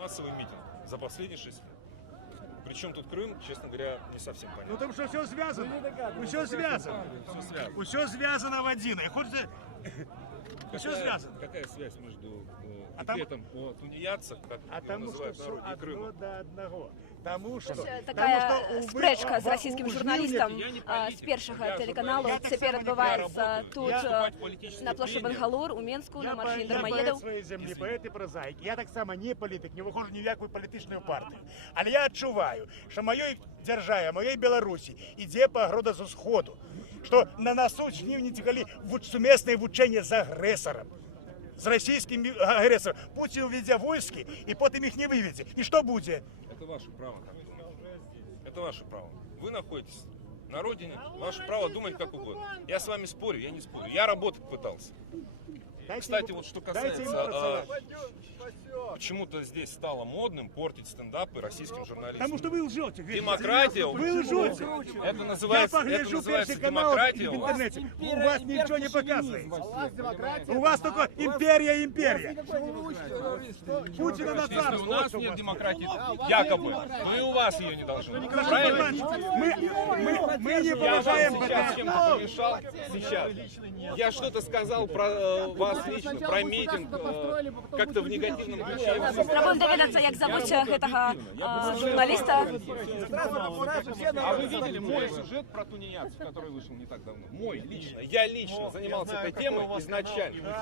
Массовый митинг за последние 6 лет. Причем тут Крым, честно говоря, не совсем понятно. Ну там что все связано. Все связано. Все связано в один. И хочется... Все связано. Какая связь между там- декретом о тунеядцах, как его Тому называют что в все народе, и одно Крымом? до одного. Тому що Така спречка з російським журналістом з першого телеканалу тепер відбувається тут на площі Бенгалур у Мінську на марші Я Дармоєдов. поет своєї землі, поет і прозаїк. Я так само не політик, не виходжу ні в яку політичну партію. Але я відчуваю, що моєї державі, моєї Білорусі йде погроза з Сходу. Що на носу не тягали сумісне вучення з агресором. З російським агресором. Путін уведе військи і потім їх не виведе. І що буде? Это ваше право так думать. Это ваше право. Вы находитесь на родине, ваше право думать как угодно. Я с вами спорю, я не спорю. Я работать пытался. Кстати, вот что касается, почему-то здесь стало модным портить стендапы российским журналистам. Потому что вы лжете. Демократия. Вы лжете. Это называется канал демократия. в интернете. У вас ничего не показывает. У вас только империя, империя. Путина на Если царство. у нас нет демократии, якобы, то и у вас ее не должно быть. Правильно? Мы не Я поважаем вам сейчас чем-то помешал. Сейчас. Я что-то сказал про вас лично, про митинг, как-то в негативном ключе. Спробуємо довідатися, як звуть гэтага журналіста. А вы видели мой сюжет про тунеядцев, который вышел не так давно? Мой, лично. Я лично занимался этой темой изначально.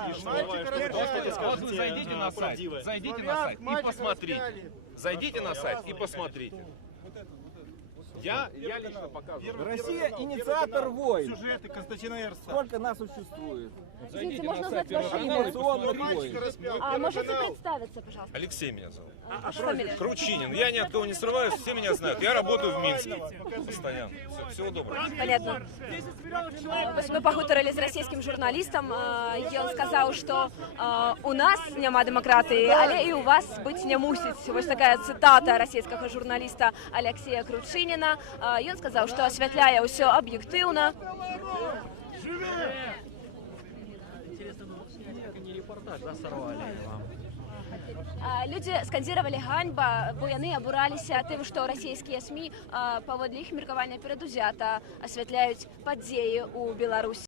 Вот вы зайдите на сайт и посмотрите. Зайдите на сайт и посмотрите. Я лично показываю. Россия инициатор войн. Сюжеты Константина Эрста. Сколько нас существует? Извините, можно узнать ваше Информационных имя? войн. А можете представиться, пожалуйста? Алексей меня зовут. Ваша фамилия? Кручинин. Я ни от кого не срываюсь, все меня знают. Я работаю в Минске постоянно. Всего доброго. Понятно. Вось мы пагутарылі з расійскім журналістам. Ён сказаў, што у нас няма дэмакратыі, але і у вас быць не мусіць. Вось такая цытата расійскага журналіста Алексея Кручиніна. Ён сказаў, што асвятляе ўсё аб'ектыўна. Людзі скандзіравалі ганьба, бо яны абураліся тым, што расійскія СМІ паводле іх меркавання перадузята асвятляюць падзеі ў Беларусі.